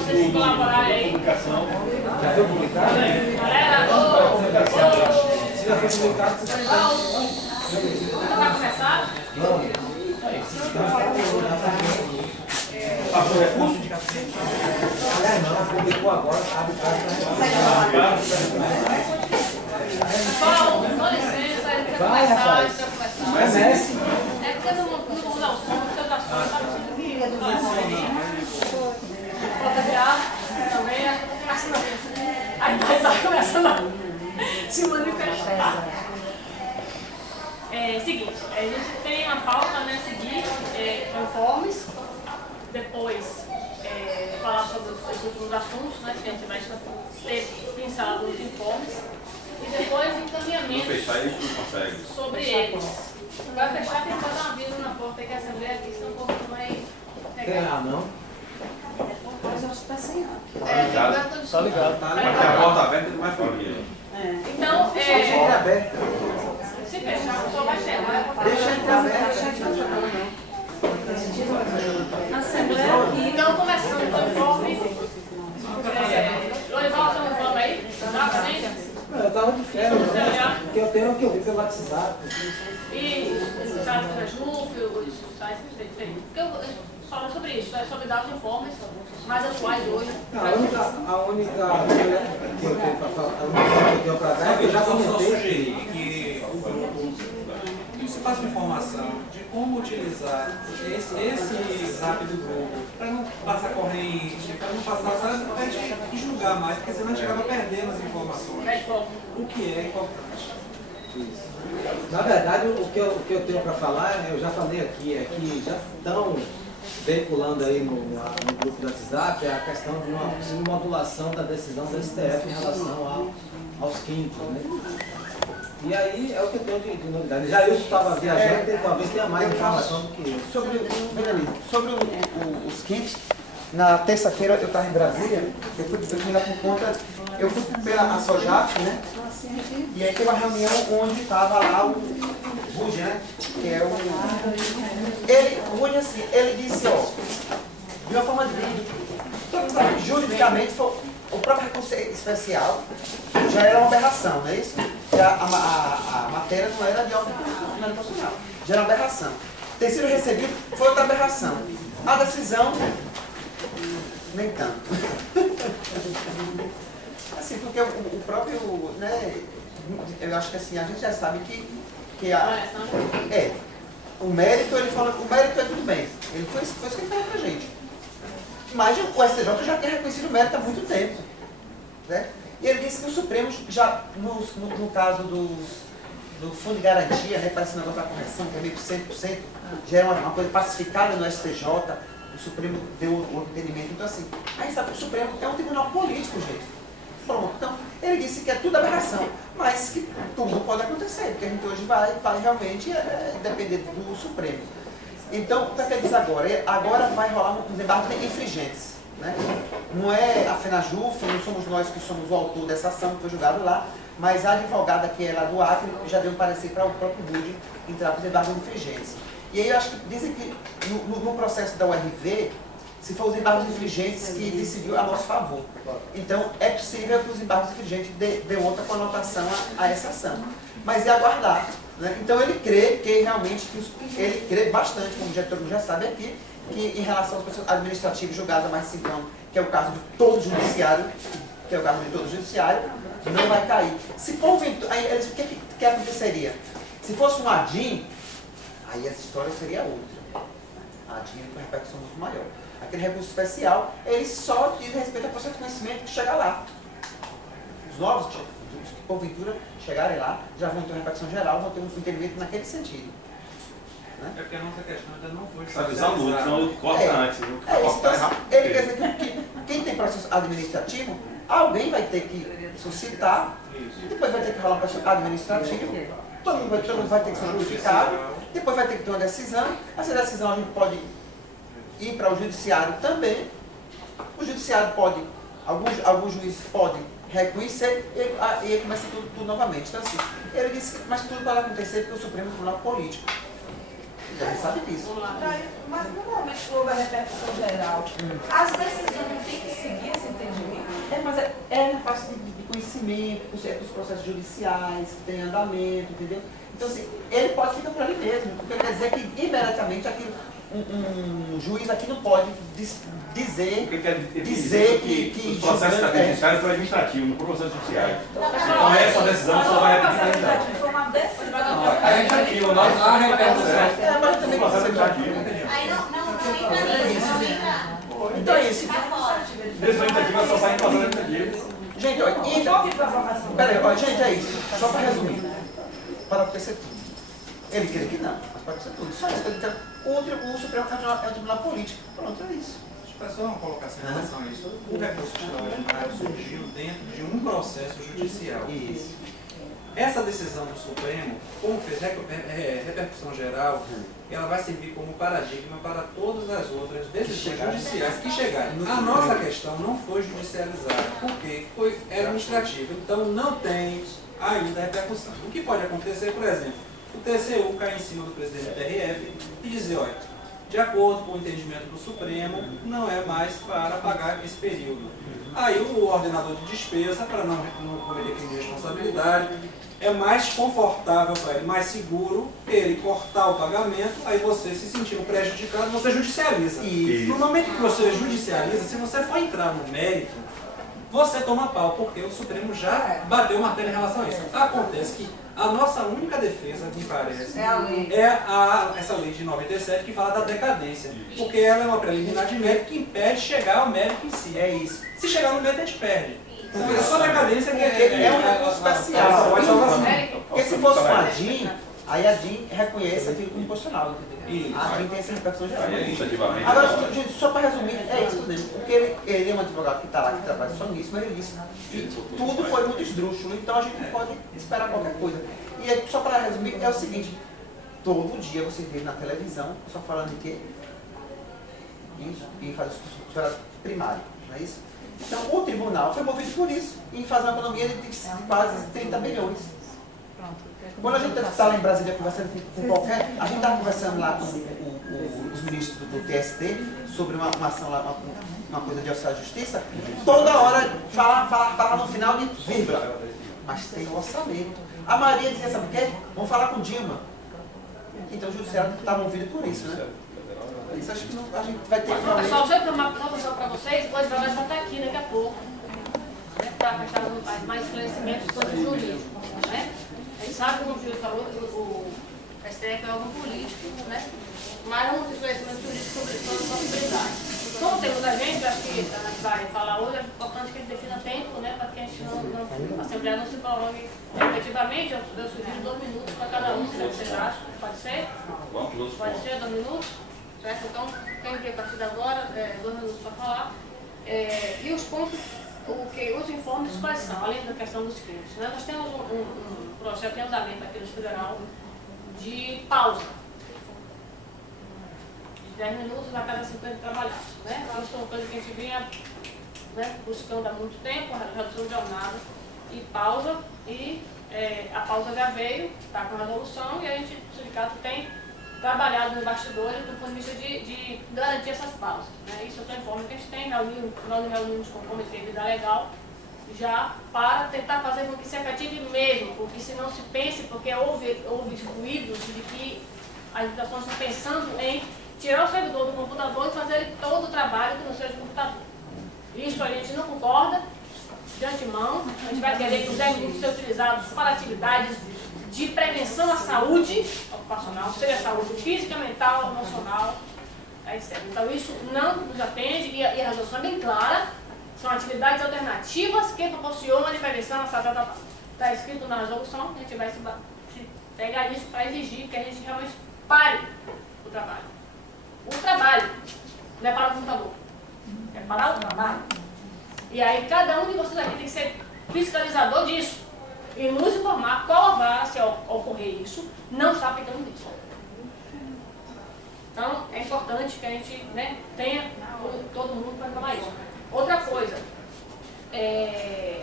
vocês colaborarem aí. Já foi publicado? Galera, Já foi publicado? vai começar? Vamos. Passou o recurso de cacete? Não, publicou agora, abre o caso. Paulo, com licença, a gente vai começar, a gente vai começar. Comece. É porque não vamos dar o som, porque eu dar som, tá Bota virar, também, aí nós começando a se manifestar. Seguinte, a gente tem uma pauta, né, seguir, informes, depois falar sobre os últimos assuntos, né, que a gente vai ter pincelado os informes, e depois encaminhamento sobre eles. Vai fechar, tem que botar uma vírgula na porta, que a Assembleia aqui, senão o povo não vai pegar. Não? Mas eu acho que está sem ar. Só ligado. Porque a porta aberta não vai fugir. Então, Deixa aberto. se fechar, o povo vai chegar. Deixa ele aberto. Assembleia aqui. Então, começando com o informe. Lorival, tem um informe aí? Dá pra gente? Eu estava de férias, né? Porque eu tenho o que eu vi pelo WhatsApp. E os sites da JUF, os sites que tem. Porque eu falo sobre isso, sobre dar os informes mais atuais hoje. A única que eu tenho para falar, a única que eu tenho para dar é que eu já comentei. Sugerir que o grupo se passe uma informação de como utilizar esse zap do grupo para não passar corrente, para não passar para a gente julgar mais, porque senão a gente acaba perdendo as informações. O que é importante. Isso. Na verdade, o que eu tenho para falar, eu já falei aqui, é que já estão veiculando aí no grupo do WhatsApp a questão de uma possível modulação da decisão do STF em relação aos quintos, né? E aí é o que eu tenho de novidade. Já eu estava viajando, talvez tenha mais informação do que eu. Sobre os quintos, na terça-feira eu estava em Brasília, eu fui lá por conta, eu fui pela Sojaf, né? E aí teve uma reunião onde estava lá o Rude, né? Que é o Rude, assim, ele disse, ó, de uma forma juridicamente, o próprio recurso especial já era uma aberração, não é isso? A matéria não era de ordem constitucional, já era uma aberração. Ter sido recebido foi outra aberração. A decisão, nem tanto. Assim, porque o próprio, né, eu acho que assim, a gente já sabe que o mérito, ele fala, o mérito é tudo bem. Ele foi isso que ele falou pra gente. Mas o STJ já tem reconhecido o mérito há muito tempo. Né? E ele disse que o Supremo, já no caso do Fundo de Garantia, né, para esse negócio da correção, que é meio por 100%, já é uma coisa pacificada no STJ, o Supremo deu o entendimento. Então, assim, a gente sabe que o Supremo é um tribunal político, gente. Pronto. Então, ele disse que é tudo aberração, mas que tudo pode acontecer, porque a gente hoje vai realmente depender do Supremo. Então, o que ele diz agora? Agora vai rolar um debate de infringentes. Né? Não é a FENAJUF, não somos nós que somos o autor dessa ação que foi julgado lá, mas a advogada que é lá do Acre já deu um parecer para o próprio Rude entrar para o debate de infringentes. E aí eu acho que dizem que no processo da URV, se for os embargos infringentes que decidiu a nosso favor. Então, é possível que os embargos infringentes dê outra conotação a essa ação. Mas é aguardar. Né? Então, ele crê que realmente, ele crê bastante, como já todo mundo já sabe aqui, que em relação às pessoas administrativas julgadas há mais de 5 anos, que é o caso de todo o judiciário, não vai cair. Se porventura, aí o que aconteceria? Se fosse um ADIM, aí essa história seria outra. A ADIM com repercussão muito maior. Aquele recurso especial, ele só diz respeito ao processo de conhecimento que chega lá. Os novos, os que porventura chegarem lá, já vão ter uma repercussão geral, vão ter um entendimento naquele sentido. Né? É porque a nossa questão ainda não foi avisar muito, senão corta antes. Então, ele quer dizer que quem tem processo administrativo, alguém vai ter que suscitar, depois vai ter que rolar um processo administrativo, todo mundo vai ter que ser notificado, depois vai ter que ter uma decisão, essa decisão a gente pode ir para o judiciário também, o judiciário pode, alguns juízes podem reconhecer e aí começa tudo novamente. Então assim, ele disse que mas tudo pode acontecer porque o Supremo é um tribunal político. A gente sabe disso. Mas normalmente houve a repercussão geral. As decisões não têm que seguir resumir os processos judiciais que tem andamento, entendeu? Então, assim, ele pode ficar por ali mesmo, porque quer dizer que, imediatamente, aquilo, um juiz aqui não pode dizer que os processos judiciais são administrativos, não processos judiciais. Então, essa decisão só vai representar. Aí é aquilo, nós lá repercussão. Mas também processo administrativo. Aí não entra nisso, não entra. Então é isso. Decisão administrativa só sai em processo administrativo. Gente, olha, peraí, olha, gente, é isso. Só para resumir. Para acontecer tudo. Ele queria que não, mas pode ser tudo. Só isso. Então, o Supremo Tribunal é um tribunal político. Pronto, é isso. Só uma colocação em relação a isso. O recurso extraordinário surgiu dentro de um processo judicial. Isso. Essa decisão do Supremo, como fez repercussão geral, ela vai servir como paradigma para todas as outras decisões judiciais que chegarem. A nossa questão não foi judicializada, porque foi administrativa, então não tem ainda repercussão. O que pode acontecer, por exemplo, o TCU cair em cima do presidente do TRF e dizer, olha, de acordo com o entendimento do Supremo, não é mais para pagar esse período. Aí o ordenador de despesa, para não cometer crime de responsabilidade, é mais confortável para ele, mais seguro, ele cortar o pagamento, aí você se sentindo prejudicado, você judicializa. Isso. No momento que você judicializa, se você for entrar no mérito, você toma pau, porque o Supremo já bateu o martelo em relação a isso. Acontece que a nossa única defesa, me parece, essa lei de 97 que fala da decadência. Porque ela é uma preliminar de mérito que impede chegar ao mérito em si. É isso. Se chegar no mérito, a gente perde. Porque é só decadência que É um recurso especial. Porque Porque se fosse com a DIN, aí a DIN reconhece aquilo como constitucional, entendeu? Isso. A DIN tem essa repercussão geral. Administrativamente. Agora, gente, só para resumir, é isso mesmo. Porque ele é um advogado que está lá, que trabalha só nisso, mas ele disse que tudo foi muito esdrúxulo, então a gente não pode esperar qualquer coisa. E aí, só para resumir, é o seguinte, todo dia você vê na televisão, só falando de quê? Isso, e fazer o primário, não é isso? Então, o tribunal foi movido por isso, em fazer uma economia de quase 30 bilhões. Quando a gente está lá em Brasília conversando com qualquer... A gente está conversando lá com os ministros do TST sobre uma ação lá, uma coisa de oficial de justiça, toda hora fala no final de vírgula. Mas tem um orçamento. A maioria dizia, sabe o quê? Vamos falar com Dilma. Então o judiciário está movido por isso, né? Isso acho que não, a gente vai ter que... Pessoal, deixa eu tomar uma para vocês, o advogado já está aqui daqui a pouco, né, para prestar mais esclarecimentos sobre o jurídico. Né? A gente sabe, como o Júlio falou, que o STF é algo político, né? Mas não tem esclarecimento jurídico sobre a possibilidade. Como tem muita gente, acho que a gente vai falar hoje, é importante que a gente defina tempo, né, para que a gente a Assembleia não se prolongue efetivamente. Eu sugiro 2 minutos para cada um, se vocês acham. Pode ser? Pode ser 2 minutos? Certo? Então, tem que a partir de agora 2 minutos para falar. E os pontos, os informes quais são, além da questão dos crimes. Né? Nós temos um projeto em andamento aqui no Federal de pausa. De 10 minutos a cada 50 trabalhados. Né? Isso é uma coisa que a gente vinha, né, buscando há muito tempo, a redução de jornada e pausa. E a pausa já veio, está com a resolução, e a gente, o sindicato tem trabalhado nos bastidores do ponto de vista de garantir essas pausas. Né? Isso eu informo que a gente tem, nós nos reunimos com o Comitê de Vida Legal, já para tentar fazer com que se efetive mesmo, porque se não se pense, porque houve ruídos de que as instituições estão pensando em tirar o servidor do computador e fazer todo o trabalho que não seja do computador. Isso a gente não concorda de antemão, a gente vai querer que os 10 minutos sejam utilizados para atividades de prevenção à saúde ocupacional, seja saúde física, mental, emocional, etc. Então isso não nos atende e a resolução é bem clara, são atividades alternativas que proporcionam prevenção à saúde. Está escrito na resolução, a gente vai se pegar isso para exigir que a gente realmente pare o trabalho. O trabalho não é para o computador, é para o trabalho. E aí cada um de vocês aqui tem que ser fiscalizador disso. E nos informar qual vara, se ocorrer isso, não está aplicando isso. Então, é importante que a gente, né, tenha todo mundo para falar isso. Outra coisa,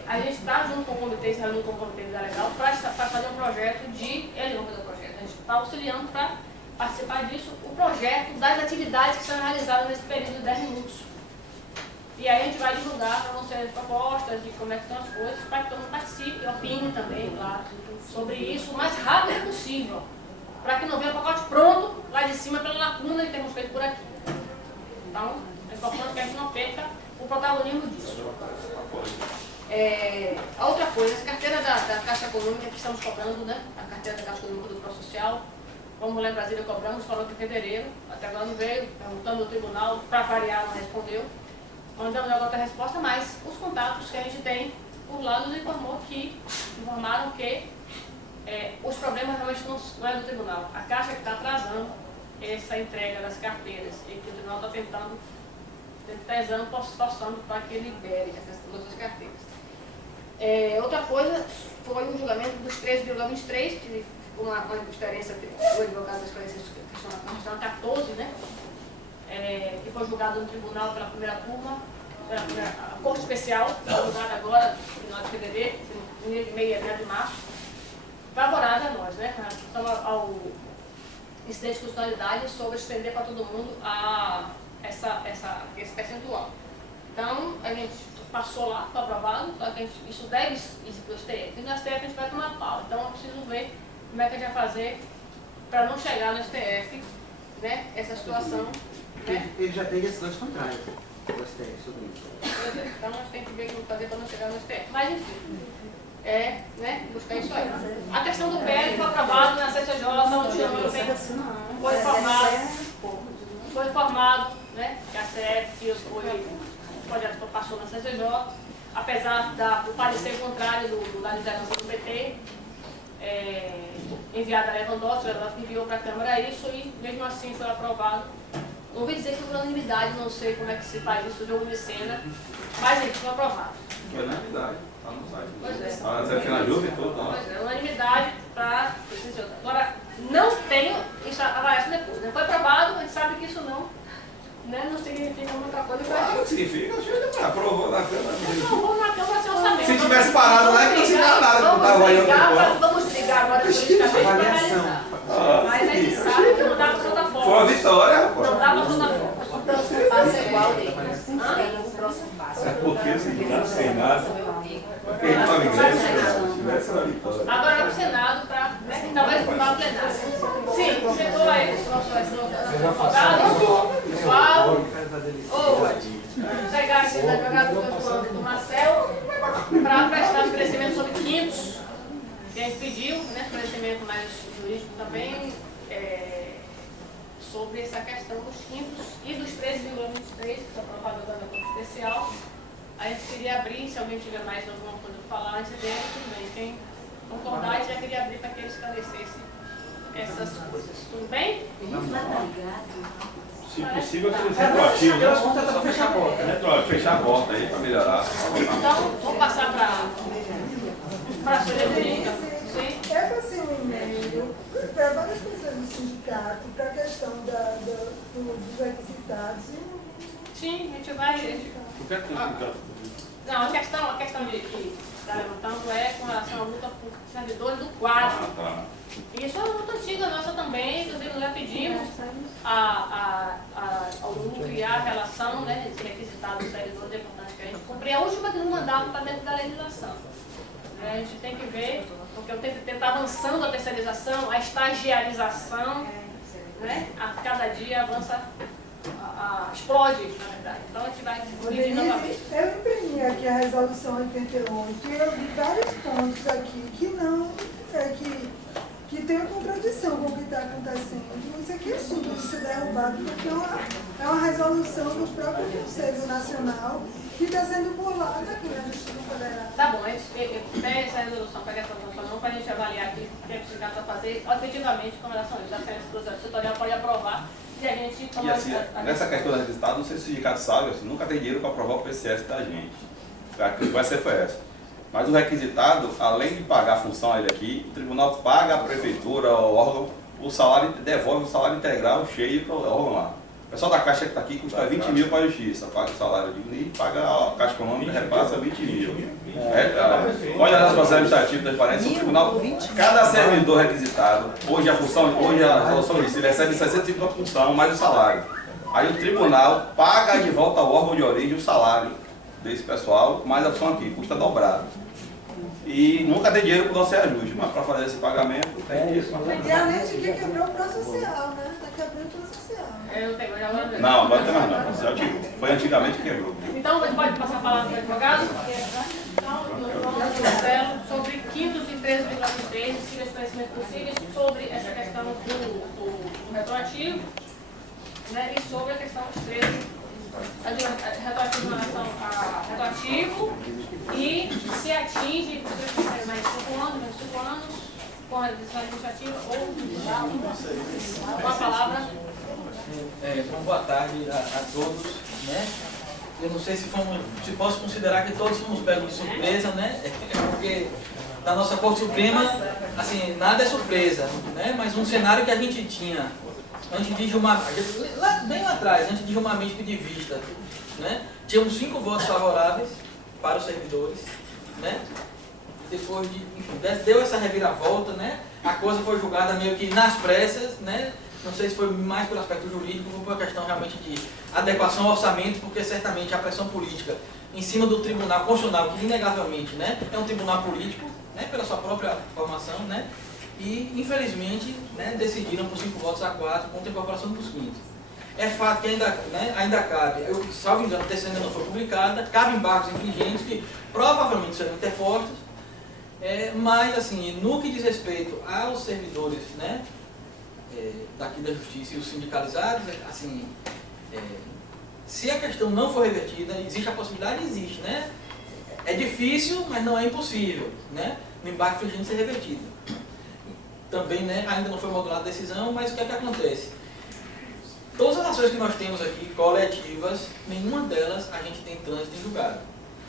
a gente está junto com o comitê, se reunindo com o comitê da Legal, para fazer um projeto de... Ele não vai fazer o projeto, a gente está auxiliando para participar disso, o projeto das atividades que são realizadas nesse período de 10 minutos. E aí a gente vai divulgar para você as propostas de como é que estão as coisas, para que todo mundo participe e opine também, claro, sobre isso o mais rápido possível, para que não venha o pacote pronto lá de cima pela lacuna que temos feito por aqui. Então, é importante que a gente não perca o protagonismo disso. A outra coisa, essa carteira da Caixa Econômica que estamos cobrando, né? A carteira da Caixa Econômica do ProSocial, como lá em Brasília cobramos, falou que em fevereiro, até agora não veio, perguntando no tribunal, para variar, não respondeu. Mandamos agora outra resposta, mas os contatos que a gente tem por lá nos informaram que os problemas realmente não é do tribunal. A Caixa que está atrasando essa entrega das carteiras e que o tribunal está tentando, torçando para que libere essas outras carteiras. Outra coisa foi o julgamento dos 13,23, que ficou uma diferença, o advogado esclareceu a questão 14, né? Que foi julgado no tribunal pela primeira turma, a Corte Especial, julgada agora, no final de fevereiro, no meio de março, favorável a nós, né? Com relação ao incidente de constitucionalidade sobre estender para todo mundo esse percentual. Então, a gente passou lá, foi aprovado, só que isso deve ir para o STF. E no STF a gente vai tomar pau. Então, eu preciso ver como é que a gente vai fazer para não chegar no STF, né, essa situação. Né? Ele já tem decisões contrárias do STF sobre isso. Então, a gente tem que ver o que vamos fazer para não chegar no STF. Mas, enfim, né, buscar isso aí. A questão do PL foi aprovado na CCJ, foi informado, né, que a CF o projeto passou na CCJ, apesar do parecer contrário da liderança do PT, enviado a Lewandowski, ela enviou para a Câmara isso e mesmo assim foi aprovado. Não ouvi dizer que foi unanimidade, não sei como é que se faz isso, jogo de cena, mas enfim, foi aprovado. Foi unanimidade, está no site. Pois é. Você fica na Juve e tudo, não? Pois é, unanimidade para. Agora, não tenho isso avaliação depois. Né? Foi aprovado, a gente sabe que isso não significa muita coisa. Claro que significa, acho que aprovou na Câmara. Aprovou na Câmara sem orçamento. Se tivesse parado lá, não tinha nada. Vamos brigar agora politicamente para realizar. Mas a gente sabe que não dá para toda forma. Foi uma vitória, rapaz. Não dá para toda forma. O próximo passo é igual dele. O próximo passo. É porque se não sem nada. Porque ele estava em igreja, tivesse uma vitória. Agora vai para o Senado para, talvez para o plenário. Sim, chegou aí o nosso advogado, pessoal. Chegar aqui na jogada do Marcel para prestar esclarecimento sobre quintos, que a gente pediu, né, esclarecimento mais jurídico também, sobre essa questão dos quintos e dos 13,23, que são propaganda da Corte Especial. A gente queria abrir, se alguém tiver mais alguma coisa para falar antes dele, tudo bem. Quem concordar, a gente já queria abrir para que ele esclarecesse essas coisas. Tudo bem? Se possível, aquele retroativo, né? Só fechar a porta. Fechar a porta aí para melhorar. Então, vamos passar para a secretaria. Sim. Eu passei um e-mail para várias pessoas do sindicato para a questão dos requisitados. Sim, a gente vai. Não, a questão de está levantando é com relação à luta por servidores do quadro. Isso é uma luta antiga nossa também, inclusive nós já pedimos ao grupo criar a relação, né, de requisitado dos servidores, é importante que a gente cumprir a última que nos mandaram para dentro da legislação. A gente tem que ver, porque eu tenho que tentar avançando a terceirização, a estagiarização, né, a cada dia avança. Explode, na verdade. Então a gente vai corrigir novamente. Eu imprimi aqui a resolução 88 e eu vi vários pontos aqui que não, que tem uma contradição com o que está acontecendo. Isso aqui é simples de ser derrubado, porque é uma resolução do próprio Conselho Nacional que está sendo burlada aqui na Justiça Federal. Tá bom, a gente pega essa resolução, pega essa resolução para a gente avaliar aqui o que é preciso para fazer objetivamente com relação a isso. A Assembleia Setorial pode aprovar. E a gente e assim, nessa questão do resultado, não sei se o sindicato sabe, assim, nunca tem dinheiro para aprovar o PCS da gente, vai ser FES. Mas o requisitado, além de pagar a função a ele aqui, o tribunal paga a prefeitura, o órgão, o salário, devolve o salário integral cheio para o órgão lá. O pessoal da Caixa que está aqui custa 20 mil para a Justiça, paga o salário de paga a Caixa Econômica, repassa 20 mil. Olha nas processos administrativos da transparência, o tribunal, cada servidor requisitado, hoje a resolução diz, ele recebe 65 da função mais o salário. Aí o tribunal paga de volta ao órgão de origem o salário desse pessoal, mas a opção aqui custa dobrado. E nunca tem dinheiro para o nosso reajuste, mas para fazer esse pagamento tem isso. E além de que quebrou o plano social, né? Está quebrando o plano social. Eu tenho, agora não. Não, agora não tem mais não. Isso é antigo. Foi antigamente que quebrou. Então, a gente pode passar a palavra para o advogado? Marcelo, sobre quintos e 13,23, siga os conhecimentos possíveis sobre essa questão do retroativo, né, e sobre a questão dos 13, retroativo em relação a retroativo, e se atinge, mais 5 anos, menos 5 anos, com a decisão administrativa ou não. Com a palavra. Bom, boa tarde a todos, né? Eu não sei se posso considerar que todos fomos pegos de surpresa, né? Porque na nossa Corte Suprema, assim, nada é surpresa, né? Mas um cenário que a gente tinha antes de bem lá atrás, antes de julgamento de vista, né? Tínhamos 5 votos favoráveis para os servidores, né? Depois de, enfim, deu essa reviravolta, né? A coisa foi julgada meio que nas pressas, né? Não sei se foi mais pelo aspecto jurídico ou por questão realmente de adequação ao orçamento, porque certamente a pressão política em cima do Tribunal Constitucional, que inegavelmente, né, é um tribunal político, né, pela sua própria formação, né, e infelizmente, né, decidiram por 5 votos a 4 contra a incorporação dos quintos. É fato que ainda cabe, salvo engano, a decisão ainda não foi publicada, cabe embargos infringentes que provavelmente serão interpostos, mas assim, no que diz respeito aos servidores, né, daqui da Justiça e os sindicalizados, assim, se a questão não for revertida, existe a possibilidade? Existe, né? É difícil, mas não é impossível, né? O embargo infringente ser revertido. Também, né, ainda não foi modulada a decisão, mas o que é que acontece? Todas as ações que nós temos aqui, coletivas, nenhuma delas a gente tem trânsito em julgado.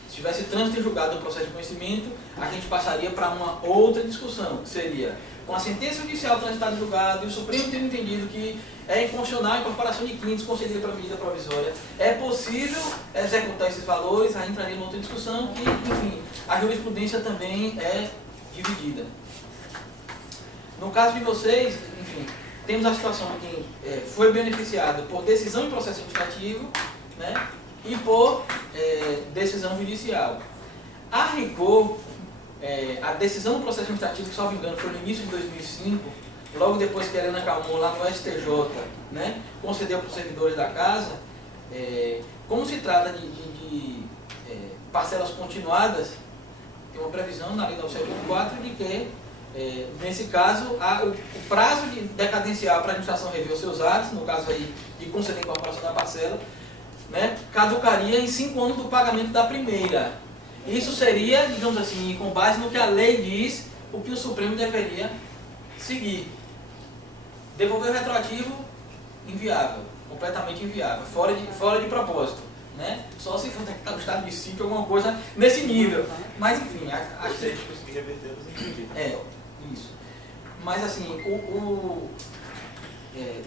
Se tivesse trânsito em julgado do processo de conhecimento, a gente passaria para uma outra discussão, que seria, com a sentença judicial transitada em julgado e o Supremo tendo entendido que é inconstitucional a incorporação de quintos concedida para medida provisória, é possível executar esses valores, aí entraria em outra discussão que, enfim, a jurisprudência também é dividida. No caso de vocês, enfim, temos a situação de quem foi beneficiado por decisão em processo administrativo, né, e por decisão judicial. A rigor, a decisão no processo administrativo, que, salvo engano, foi no início de 2005, logo depois que a Helena Calmon, lá no STJ, né, concedeu para os servidores da casa, como se trata de parcelas continuadas, tem uma previsão na Lei 984 de que, nesse caso, o prazo de decadencial para a administração rever os seus atos, no caso aí de conceder a incorporação da parcela, né, caducaria em 5 anos do pagamento da primeira. Isso seria, digamos assim, com base no que a lei diz, o que o Supremo deveria seguir. Devolver o retroativo, inviável, completamente inviável, fora de propósito, né? Só se for detectado o estado de sítio, alguma coisa nesse nível. Mas enfim, acho que conseguir reverter os infringidos. Isso. Mas assim,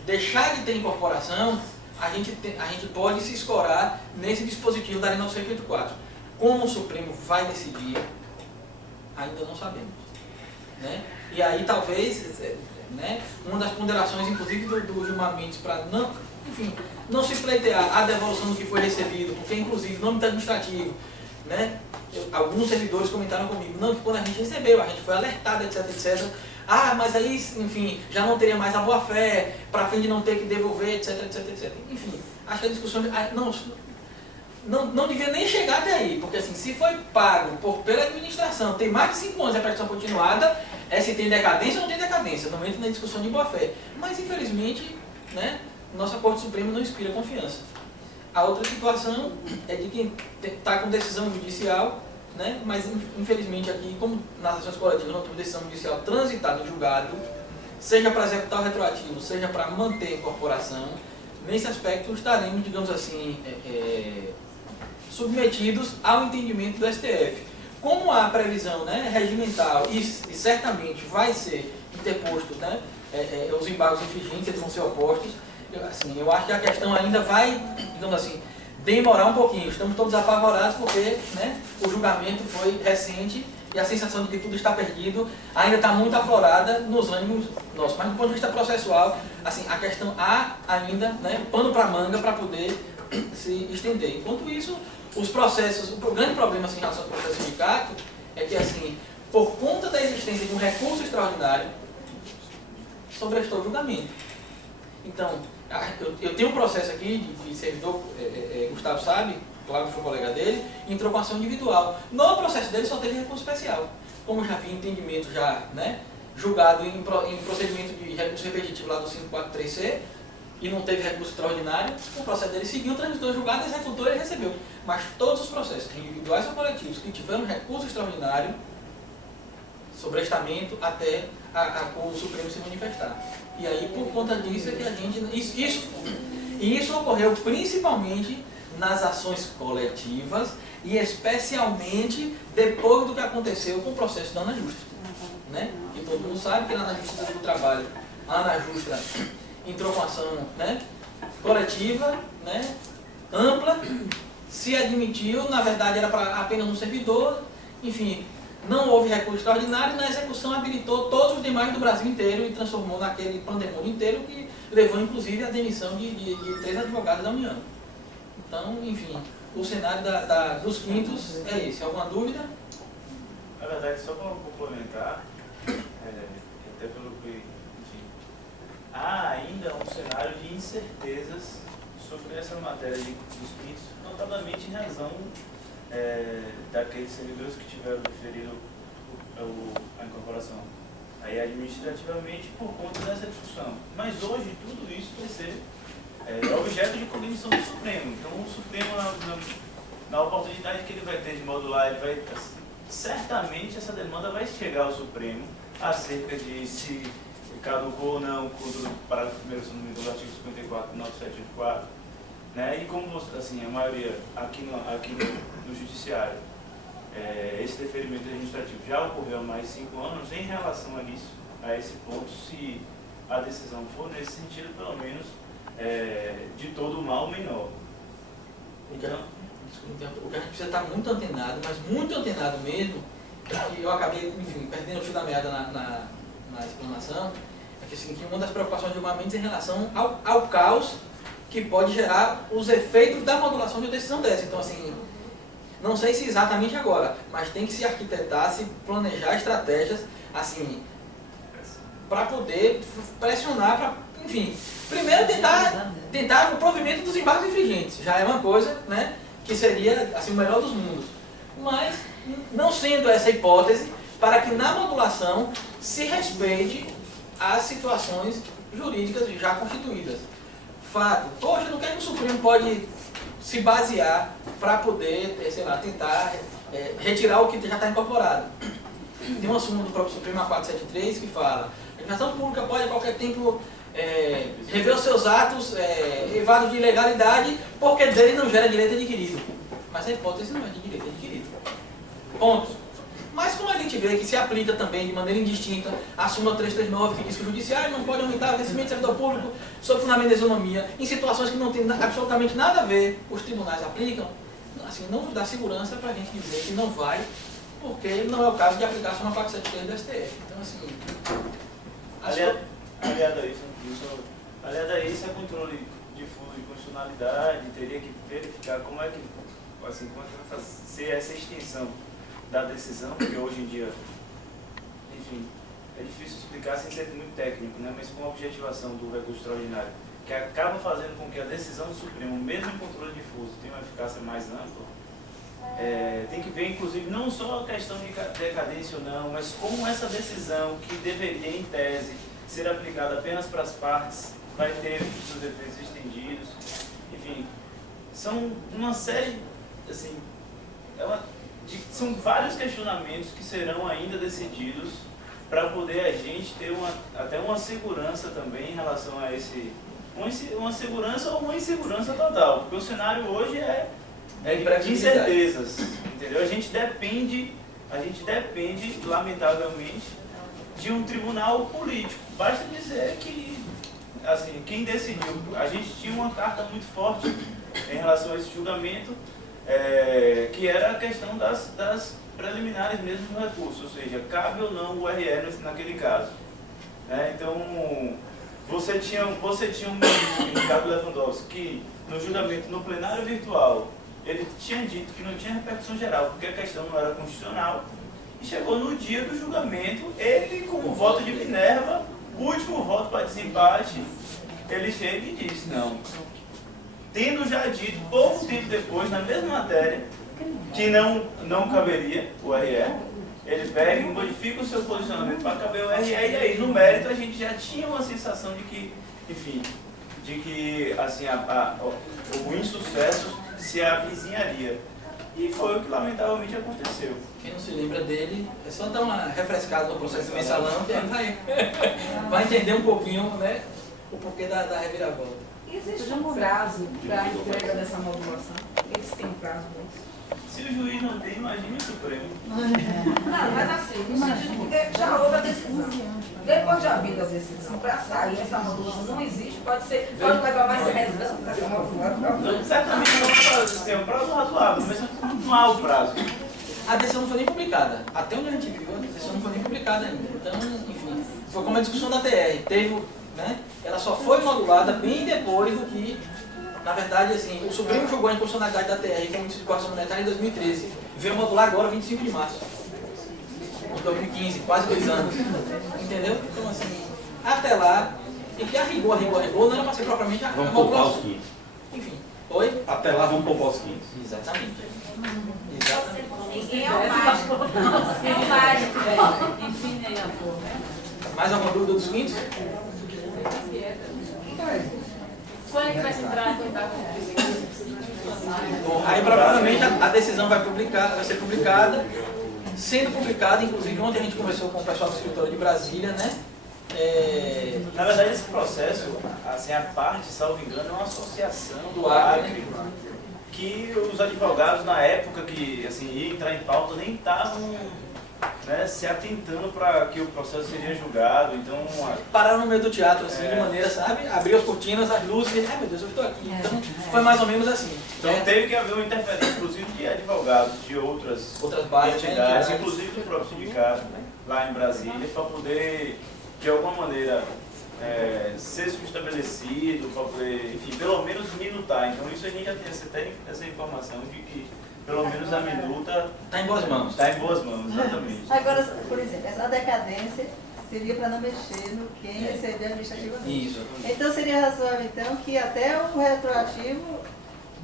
deixar de ter incorporação, a gente pode se escorar nesse dispositivo da Lei 984. Como o Supremo vai decidir, ainda não sabemos, né? E aí talvez, né, uma das ponderações, inclusive do Gilmar Mendes, para não se pleitear a devolução do que foi recebido, porque inclusive no âmbito administrativo, né, alguns servidores comentaram comigo, não, que quando a gente recebeu, a gente foi alertado, etc, etc. Mas aí, enfim, já não teria mais a boa-fé, para fim de não ter que devolver, etc, etc, etc. Enfim, acho que a discussão não devia nem chegar até aí, porque assim, se foi pago pela administração, tem mais de 5 anos de prestação continuada, se tem decadência ou não tem decadência, não entra na discussão de boa-fé. Mas, infelizmente, né, nossa Corte Suprema não inspira confiança. A outra situação é de quem está com decisão judicial, né, mas infelizmente aqui, como nas ações coletivas não temos decisão judicial transitada em julgado, seja para executar o retroativo, seja para manter a incorporação, nesse aspecto estaremos, digamos assim, submetidos ao entendimento do STF. Como há previsão, né, regimental e certamente vai ser interposto, né, os embargos infringentes, eles vão ser opostos, eu acho que a questão ainda vai, digamos assim, demorar um pouquinho. Estamos todos apavorados porque, né, o julgamento foi recente e a sensação de que tudo está perdido ainda está muito aflorada nos ânimos nossos. Mas do ponto de vista processual, assim, a questão há ainda, né, pano para manga para poder se estender. Enquanto isso, os processos, o grande problema assim, em relação ao processo de sindicato é que, assim, por conta da existência de um recurso extraordinário, sobrestou o julgamento. Então, eu tenho um processo aqui de servidor, Gustavo sabe, claro que foi colega dele, entrou com ação individual. No processo dele só teve recurso especial. Como já havia entendimento já, né, julgado em procedimento de recurso repetitivo lá do 543C, e não teve recurso extraordinário, o processo dele seguiu, transitou julgado, executou e ele recebeu. Mas todos os processos, individuais ou coletivos, que tiveram recurso extraordinário, sobrestamento até o Supremo se manifestar. E aí, por conta disso, é que a gente... Isso ocorreu principalmente nas ações coletivas e especialmente depois do que aconteceu com o processo da Ana Justa. Né? E todo mundo sabe que lá na Justiça do Trabalho, a Ana Justa entrou com ação, né, coletiva, né, ampla, se admitiu, na verdade era para apenas um servidor, enfim, não houve recurso extraordinário, na execução habilitou todos os demais do Brasil inteiro e transformou naquele pandemônio inteiro que levou inclusive à demissão de 3 advogados da União. Então, enfim, o cenário dos quintos é esse. Alguma dúvida? Na verdade, só para complementar, até pelo que, enfim, há ainda um cenário de incertezas sobre essa matéria dos quintos, notadamente em razão daqueles servidores que tiveram deferido a incorporação. Aí administrativamente por conta dessa discussão. Mas hoje tudo isso vai ser objeto de cognição do Supremo. Então o Supremo, na oportunidade que ele vai ter de modular, ele vai, certamente essa demanda vai chegar ao Supremo acerca de se caducou ou não o parágrafo 1º do artigo 54, 9784, né? E como assim, a maioria aqui no Judiciário, esse deferimento administrativo já ocorreu há mais de 5 anos, em relação a isso, a esse ponto, se a decisão for nesse sentido, pelo menos, de todo o mal menor. Então, o que a gente precisa estar muito antenado, mas muito antenado mesmo, é que eu acabei, enfim, perdendo o fio da meada na explanação, é que, assim, que uma das preocupações de uma mente em relação ao caos que pode gerar os efeitos da modulação de uma decisão dessa. Então, assim, não sei se exatamente agora, mas tem que se arquitetar, se planejar estratégias, assim, para poder pressionar, para, enfim, primeiro tentar o provimento dos embargos infringentes, já é uma coisa, né, que seria, assim, o melhor dos mundos. Mas, não sendo essa hipótese, para que na modulação se respeite as situações jurídicas já constituídas. Fato, hoje no que o Supremo pode se basear para poder, sei lá, tentar retirar o que já está incorporado. Tem uma súmula do próprio Supremo, a 473, que fala: a administração pública pode a qualquer tempo rever os seus atos evados de ilegalidade porque dele não gera direito adquirido. Mas a hipótese não é de direito adquirido. Ponto. Mas como a gente vê que se aplica também de maneira indistinta a súmula 339, que diz que o judiciário não pode aumentar o vencimento do servidor público sob fundamento da isonomia, em situações que não tem absolutamente nada a ver, os tribunais aplicam, assim, não nos dá segurança para a gente dizer que não vai, porque não é o caso de aplicar a súmula 473 do STF. Então, assim... Aliado a isso, é controle difuso de constitucionalidade, teria que verificar como é que vai ser essa extensão da decisão, porque hoje em dia, enfim, é difícil explicar sem ser muito técnico, né? Mas com a objetivação do recurso extraordinário, que acaba fazendo com que a decisão do Supremo, mesmo em controle difuso, tenha uma eficácia mais ampla, tem que ver, inclusive, não só a questão de decadência ou não, mas como essa decisão, que deveria, em tese, ser aplicada apenas para as partes, vai ter os seus efeitos estendidos. Enfim, são uma série, assim, são vários questionamentos que serão ainda decididos para poder a gente ter até uma segurança também em relação a uma segurança ou uma insegurança total, porque o cenário hoje é de incertezas, entendeu? A gente depende, lamentavelmente, de um tribunal político. Basta dizer que, assim, quem decidiu, a gente tinha uma carta muito forte em relação a esse julgamento, que era a questão das preliminares mesmo do recurso, ou seja, cabe ou não o RE naquele caso. Então, você tinha um ministro, Ricardo Lewandowski, que no julgamento no plenário virtual, ele tinha dito que não tinha repercussão geral, porque a questão não era constitucional, e chegou no dia do julgamento, ele, como voto de Minerva, o último voto para desempate, ele chega e diz, não. Tendo já dito, pouco tempo depois, na mesma matéria, que não caberia o RE, ele pega e modifica o seu posicionamento para caber o RE, e aí, no mérito, a gente já tinha uma sensação de que, enfim, assim, o insucesso se avizinharia. E foi o que, lamentavelmente, aconteceu. Quem não se lembra dele, é só dar uma refrescada no processo de mensalão, que aí vai entender um pouquinho, né, o porquê da reviravolta. Existe um prazo para a entrega dessa modulação? Eles têm prazo para isso? Se o juiz não tem, imagine o Supremo. Não, mas assim, no sentido de já houve a decisão. Depois de haver a decisão, para sair essa modulação não existe, pode levar mais revisão dessa modulação. Não, certamente não é um prazo, é um prazo razoável, mas não há o prazo. A decisão não foi nem publicada. Até onde a gente viu, a decisão não foi nem publicada ainda. Então, enfim, foi como a discussão da TR. Teve, né, ela só foi modulada bem depois do que, na verdade, assim, o Supremo julgou a inconstitucionalidade da TR, que é o índice de correção monetária, em 2013. Veio modular agora, 25 de março de 2015, quase 2 anos. Entendeu? Então, assim, até lá, e que a rigor, não era para ser propriamente a vamos poupar os 15. Enfim, oi? Até lá, vamos poupar os 15. Exatamente. Exatamente. Ninguém é o mágico. É o mágico. Enfim, nem a forma. Mais alguma dúvida dos 15? Quando é que vai se entrar em contato com Bom, aí provavelmente a decisão vai ser publicada, sendo publicada, inclusive ontem a gente conversou com o pessoal do escritório de Brasília, né? Na verdade, esse processo, assim, a parte, salvo engano, é uma associação do Acre, que os advogados, na época que assim, ia entrar em pauta, nem estavam, né, se atentando para que o processo seria julgado. Então, pararam no meio do teatro, assim, de maneira, sabe? Abriu as cortinas, as luzes e, ai meu Deus, eu estou aqui. Então, foi mais ou menos assim. Então, teve que haver uma interferência, inclusive, de advogados de outras bases, entidades, inclusive do próprio sindicato, lá em Brasília, para poder, de alguma maneira, ser subestabelecido, para poder, enfim, pelo menos minutar. Então, isso a gente já tem essa informação de que, pelo menos a minuta está em boas mãos. Está em boas mãos, exatamente. Agora, por exemplo, essa decadência seria para não mexer no quem recebeu administrativamente. Isso. Então seria razoável então que até o retroativo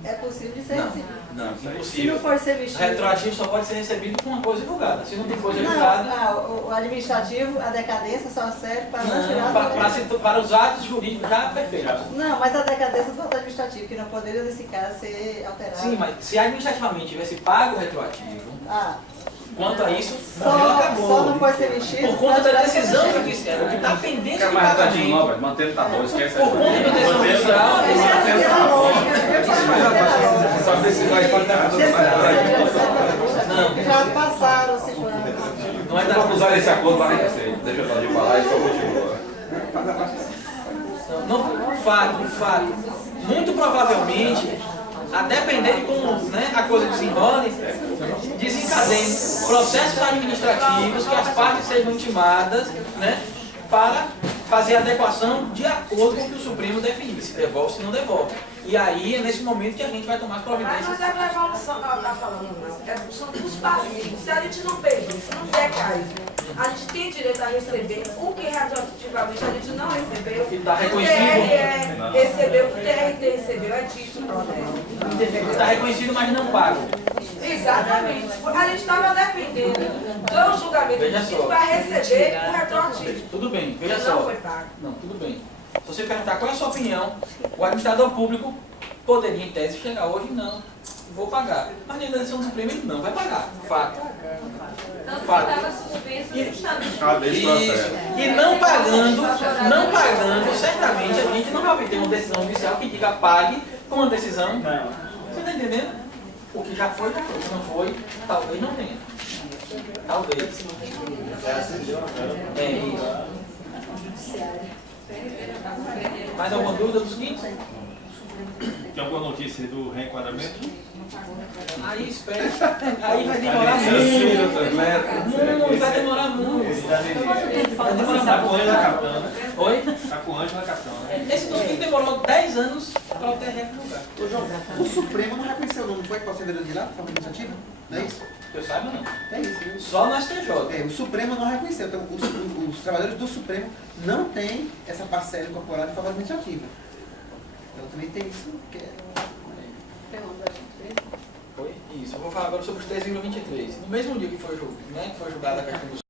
é possível de ser recebido. Não, impossível. Se não for ser mexido. Retroativo só pode ser recebido com uma coisa divulgada. Se não tem coisa Não, divulgada. o administrativo, a decadência só serve para não tirar para os atos jurídicos já perfeitos. Não, mas a decadência do ato administrativo, que não poderia nesse caso ser alterado. Sim, mas se administrativamente tivesse pago o retroativo, quanto a isso, acabou. Só não pode ser mexido. Por conta da decisão judicial, o que está pendente de pagamento. Mantendo tá bom, esquece. Por conta da decisão judicial, só decisões não. Já passaram 5 anos. Não é da Vamos usar esse acordo para nem deixa eu falar e só continua. Não, fato. Muito provavelmente, a depender de como, né, a coisa desenrole, desencadeiem processos administrativos que as partes sejam intimadas, né, para fazer a adequação de acordo com o que o Supremo definir, se devolve, se não devolve. E aí é nesse momento que a gente vai tomar as providências. Mas não é a evolução que ela está falando, não. São os passos. Se a gente não perder, se não decai, a gente tem direito a receber o que retroativamente a gente não recebeu. E está O reconhecido. TRE recebeu, o TRT recebeu, é disso. Está reconhecido, mas não pago. Exatamente. A gente estava dependendo do julgamento para receber o retroativo. Tudo bem, veja não só. Não foi pago. Não, tudo bem. Se você perguntar qual é a sua opinião, o administrador público poderia, em tese, chegar hoje, não, vou pagar. Mas na decisão do Supremo ele não vai pagar. Fato. Fato. E não pagando, certamente a gente não vai obter uma decisão judicial que diga pague com uma decisão. Você está entendendo? O que já foi, já foi. Se não foi, talvez não venha. Talvez. É isso. Mais alguma dúvida dos 15? Tem alguma notícia do reenquadramento? Aí espera. Aí vai demorar muito. Muito, vai demorar muito. Vai demorar Está com o Ângela muito. Capitão, né? Oi? Está com o Ângela Capitão, né? Esse documento demorou 10 anos para o TRF julgar. Ô, João, o Supremo não reconheceu, não foi para o servidor de lá, de forma administrativa? Não é isso? Que eu saiba, não. É isso. Viu? Só no STJ. É, o Supremo não reconheceu. Então, os trabalhadores do Supremo não têm essa parcela incorporada de forma administrativa. Então, também tem isso. Que é... Foi? Isso. Eu vou falar agora sobre os 3,23. No mesmo dia que foi julgada a questão do